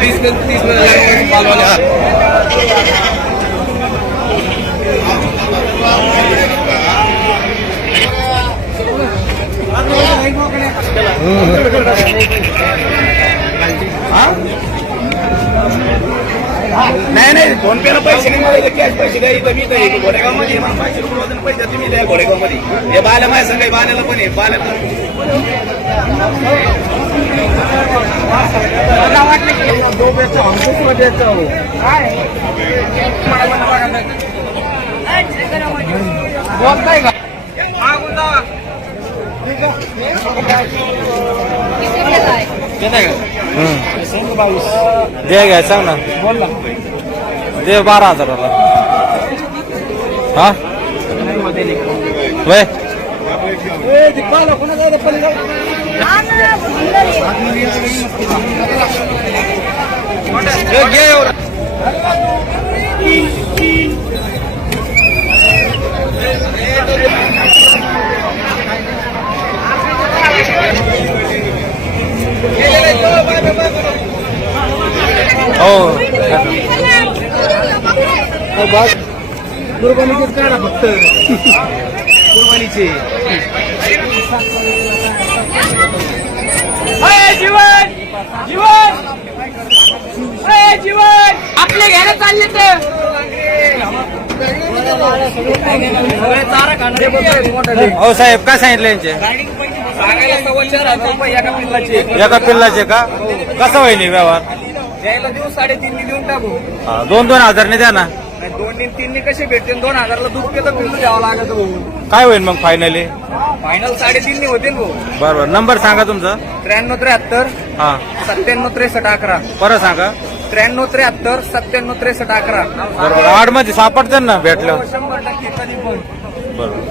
तीस में तीस में नाही नाही फोन पे ला पैसे नाही मला कॅश पैसे द्या इथं मी तर एक घोडेगावमध्ये मला पाचशे रुपये वजन पैसे तुम्ही द्या घोडेगावमध्ये हे बाल्या माझ्या संघ बाल्याला पण आहे बाल्या दे घ्या सांग ना. दे बारा हजाराला. हा? वय. हो कुर्बानीचेच काढा फक्त कुर्बानीचे जीवन जीवन जीवन आपले घ्यायला चालले ते हो साहेब काय सांगितलं यांचे? एका पिल्लाचे. का? कसं होईल व्यवहार? द्यायला देऊ साडेतीन देऊन टाकू. हा, दोन दोन हजारने द्या ना. नाही, दोन ने तीन कसे भेटते दोन हजारला दूध पेलं पिल्लू द्यावं लागत भाऊ. काय होईल मग फायनली फायनल साडेतीन होते ना भाऊ. बरोबर. नंबर सांगा तुमचा. त्र्याण्णव त्र्याहत्तर हा. सत्त्याण्णव त्रेसष्ट अकरा. परत सांगा. त्र्याण्णव त्र्याहत्तर सत्त्याण्णव त्रेसष्ट अकरा. बरोबर. आडमध्ये सापडते ना भेटलं. शंभर टक्के कधी पण. बरोबर.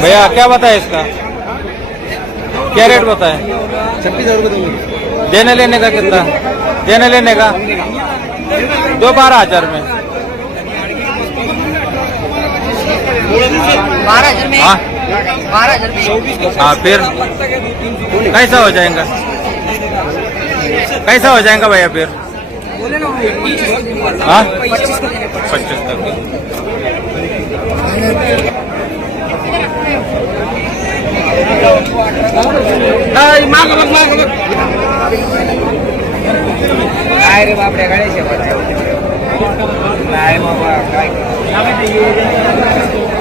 भैया, क्या बताए इसका? क्या रेट बताए छत्तीस हज़ार देने लेने का कितना? देने लेने का? दो बारह हज़ार में। हाँ? हाँ फिर? कैसा हो जाएगा? कैसा हो जाएगा भैया फिर? हाँ? पच्चीस तक माग माग काय रे नाही बाबा काय?